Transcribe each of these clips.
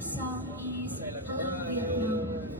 southeast of Vietnam.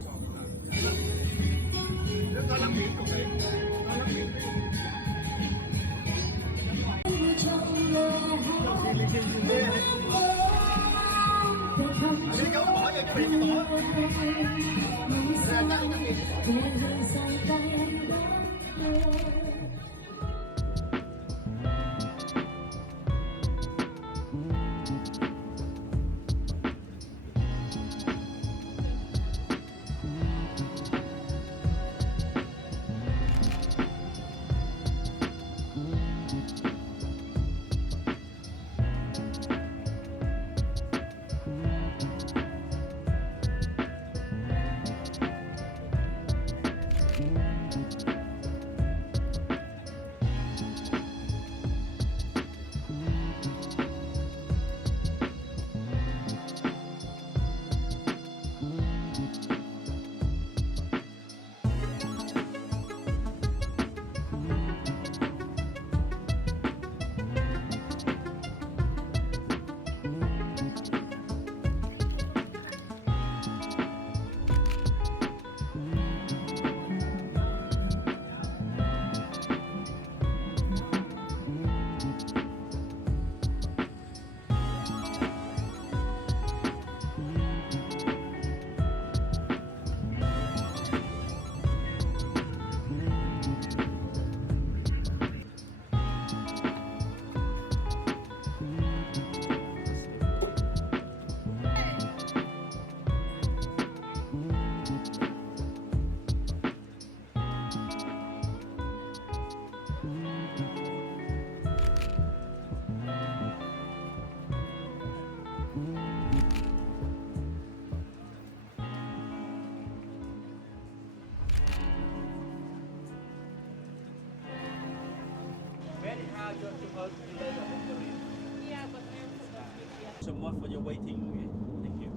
So much for your waiting. Okay? Thank you.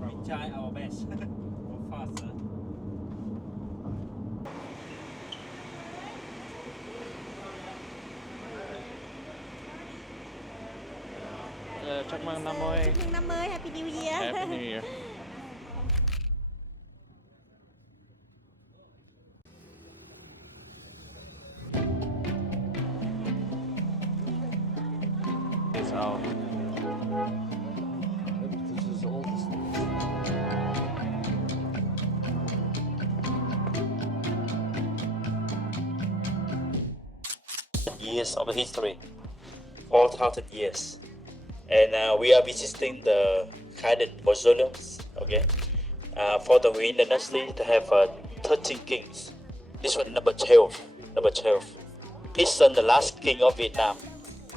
We try our best. Go faster. Chúc mừng năm mới. Chúc mừng năm mới, Happy New Year. Happy New Year. It's out. This is all the Years of history, 4,000 years, and we are visiting the Khai Dinh Mausoleum. Okay, for the Nguyen dynasty, they have 13 kings. This one number 12. Number 12. His son, the last king of Vietnam.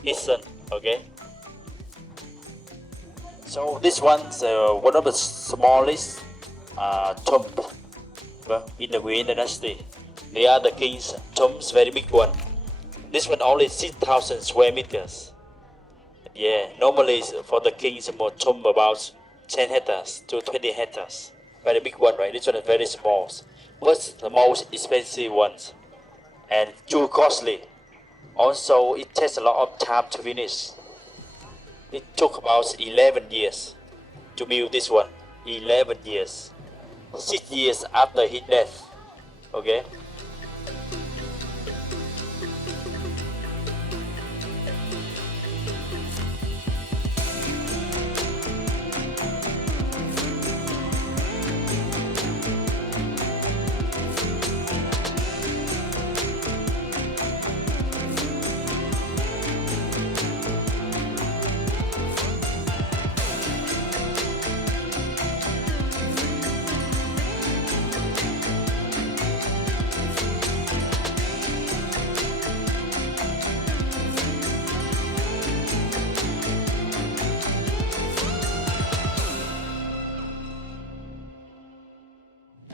His son. Okay. So this one's one of the smallest tomb in the Nguyen dynasty. The other king's tombs very big one. This one only 6,000 square meters. Yeah, normally for the king's tomb about 10 hectares to 20 hectares. Very big one, right? This one is very small. What's the most expensive ones? And too costly. Also, it takes a lot of time to finish. It took about 11 years to build this one. 11 years. 6 years after his death. Okay?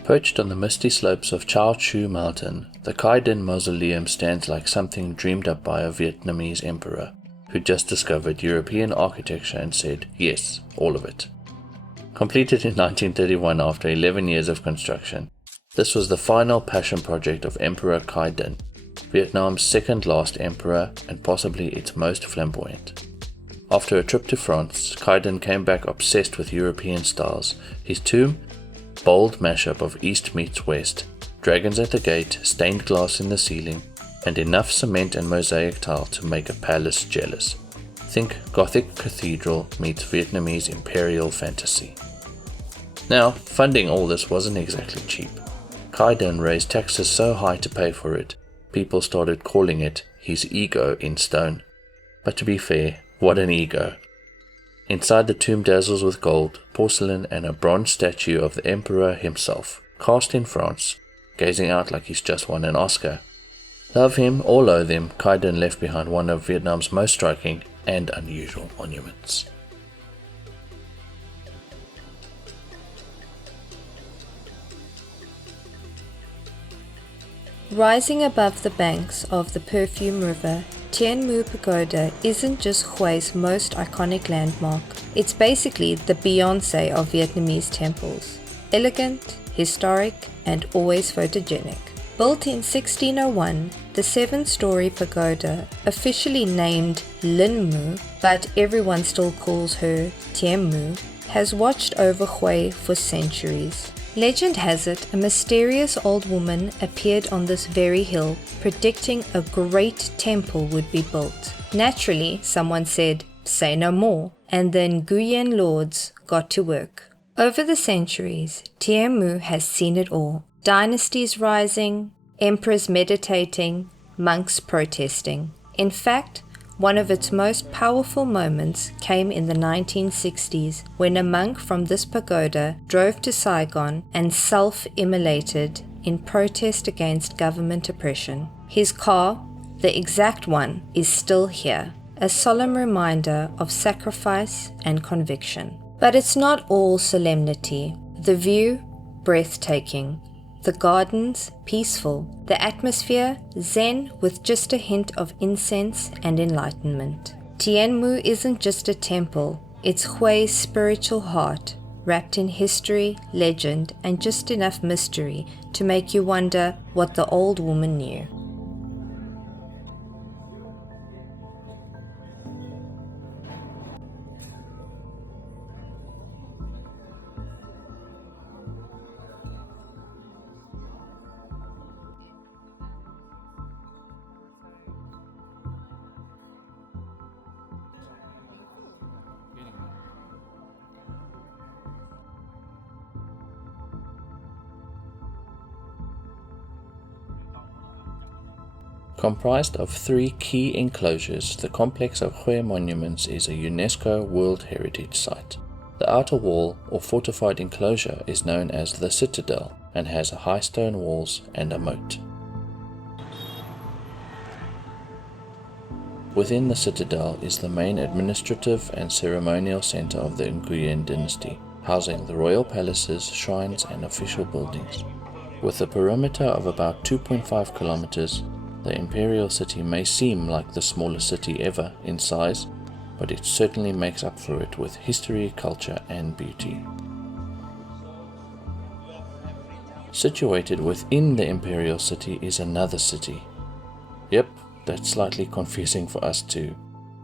Perched on the misty slopes of Chao Chu Mountain, the Khai Dinh Mausoleum stands like something dreamed up by a Vietnamese emperor who just discovered European architecture and said, yes, all of it. Completed in 1931 after 11 years of construction, this was the final passion project of Emperor Khai Dinh, Vietnam's second last emperor and possibly its most flamboyant. After a trip to France, Khai Dinh came back obsessed with European styles. His tomb? Bold mashup of East meets West, dragons at the gate, stained glass in the ceiling, and enough cement and mosaic tile to make a palace jealous. Think Gothic cathedral meets Vietnamese imperial fantasy. Now, funding all this wasn't exactly cheap. Khai Dinh raised taxes so high to pay for it, people started calling it his ego in stone. But to be fair, what an ego. Inside the tomb dazzles with gold, porcelain and a bronze statue of the emperor himself, cast in France, gazing out like he's just won an Oscar. Love him or loathe him, Khai Dinh left behind one of Vietnam's most striking and unusual monuments. Rising above the banks of the Perfume River, Thien Mu Pagoda isn't just Hue's most iconic landmark, it's basically the Beyoncé of Vietnamese temples. Elegant, historic, and always photogenic. Built in 1601, the 7-story pagoda, officially named Linh Mu, but everyone still calls her Thien Mu, has watched over Hue for centuries. Legend has it, a mysterious old woman appeared on this very hill, predicting a great temple would be built. Naturally, someone said, "Say no more," and the Nguyen lords got to work. Over the centuries, Thien Mu has seen it all. Dynasties rising, emperors meditating, monks protesting. In fact, one of its most powerful moments came in the 1960s when a monk from this pagoda drove to Saigon and self-immolated in protest against government oppression. His car, the exact one, is still here, a solemn reminder of sacrifice and conviction. But it's not all solemnity. The view, breathtaking. The gardens, peaceful. The atmosphere, zen with just a hint of incense and enlightenment. Thien Mu isn't just a temple, it's Hue's spiritual heart, wrapped in history, legend, and just enough mystery to make you wonder what the old woman knew. Comprised of 3 key enclosures, the Complex of Hue Monuments is a UNESCO World Heritage Site. The outer wall, or fortified enclosure, is known as the Citadel and has high stone walls and a moat. Within the Citadel is the main administrative and ceremonial center of the Nguyen dynasty, housing the royal palaces, shrines and official buildings. With a perimeter of about 2.5 kilometers, the Imperial City may seem like the smallest city ever in size, but it certainly makes up for it with history, culture and beauty. Situated within the Imperial City is another city. Yep, that's slightly confusing for us too.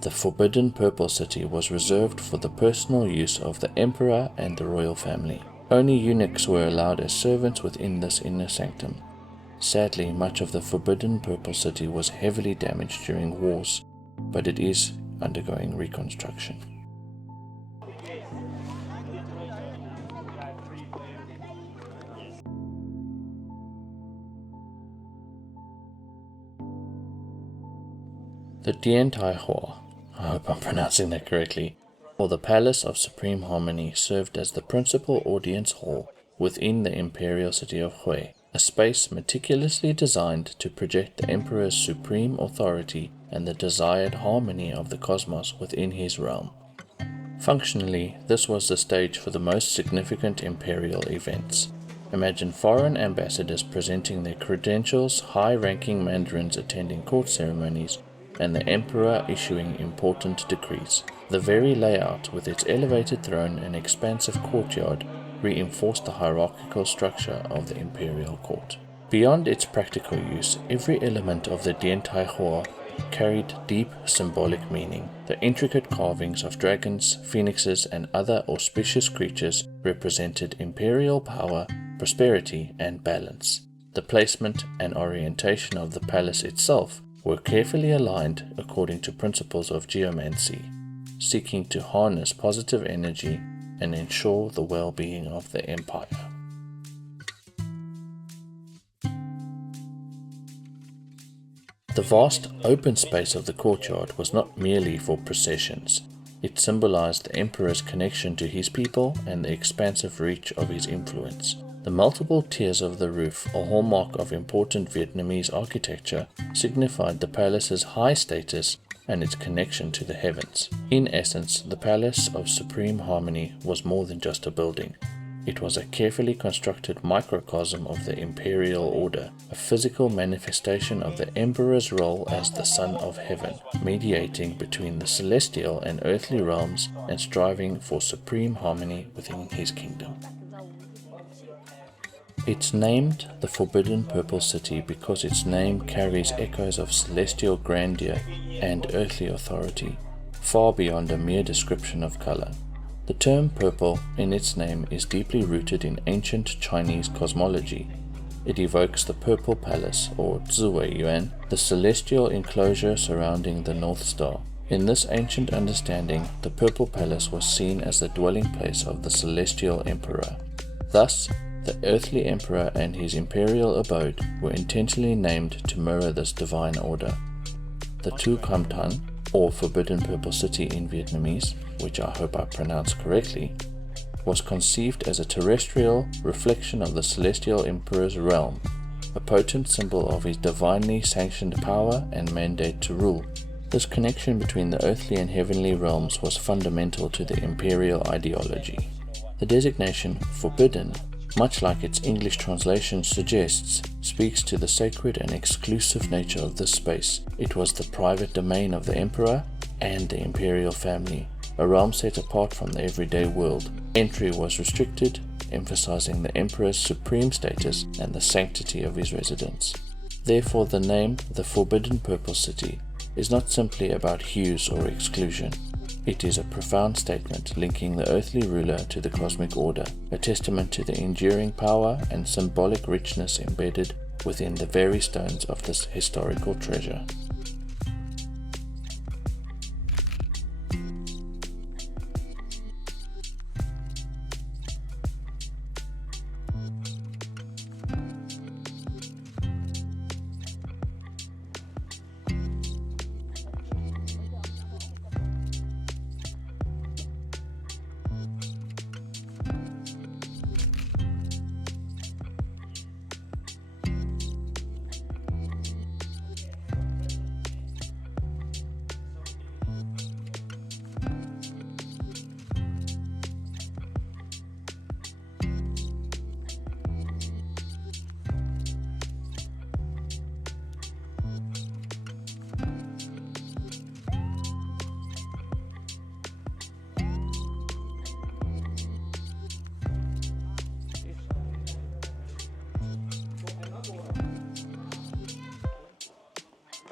The Forbidden Purple City was reserved for the personal use of the Emperor and the royal family. Only eunuchs were allowed as servants within this inner sanctum. Sadly, much of the Forbidden Purple City was heavily damaged during wars, but it is undergoing reconstruction. The Thien Tanzinne, I hope I'm pronouncing that correctly, or the Palace of Supreme Harmony, served as the principal audience hall within the Imperial City of Hue, a space meticulously designed to project the Emperor's supreme authority and the desired harmony of the cosmos within his realm. Functionally, this was the stage for the most significant imperial events. Imagine foreign ambassadors presenting their credentials, high-ranking mandarins attending court ceremonies, and the Emperor issuing important decrees. The very layout, with its elevated throne and expansive courtyard, reinforced the hierarchical structure of the imperial court. Beyond its practical use, every element of the Thien Tanzinne carried deep symbolic meaning. The intricate carvings of dragons, phoenixes, and other auspicious creatures represented imperial power, prosperity, and balance. The placement and orientation of the palace itself were carefully aligned according to principles of geomancy, seeking to harness positive energy and ensure the well-being of the empire. The vast open space of the courtyard was not merely for processions. It symbolized the emperor's connection to his people and the expansive reach of his influence. The multiple tiers of the roof, a hallmark of important Vietnamese architecture, signified the palace's high status and its connection to the heavens. In essence, the Palace of Supreme Harmony was more than just a building. It was a carefully constructed microcosm of the imperial order, a physical manifestation of the emperor's role as the Son of Heaven, mediating between the celestial and earthly realms and striving for supreme harmony within his kingdom. It's named the Forbidden Purple City because its name carries echoes of celestial grandeur and earthly authority, far beyond a mere description of color. The term purple in its name is deeply rooted in ancient Chinese cosmology. It evokes the Purple Palace, or Ziwei Yuan, the celestial enclosure surrounding the North Star. In this ancient understanding, the Purple Palace was seen as the dwelling place of the celestial emperor. Thus, the earthly emperor and his imperial abode were intentionally named to mirror this divine order. The Tu Cam Tan, or Forbidden Purple City in Vietnamese, which I hope I pronounced correctly, was conceived as a terrestrial reflection of the celestial emperor's realm, a potent symbol of his divinely sanctioned power and mandate to rule. This connection between the earthly and heavenly realms was fundamental to the imperial ideology. The designation forbidden, much like its English translation suggests, speaks to the sacred and exclusive nature of this space. It was the private domain of the emperor and the imperial family, a realm set apart from the everyday world. Entry was restricted, emphasizing the emperor's supreme status and the sanctity of his residence. Therefore, the name, the Forbidden Purple City, is not simply about hues or exclusion. It is a profound statement linking the earthly ruler to the cosmic order, a testament to the enduring power and symbolic richness embedded within the very stones of this historical treasure.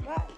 What?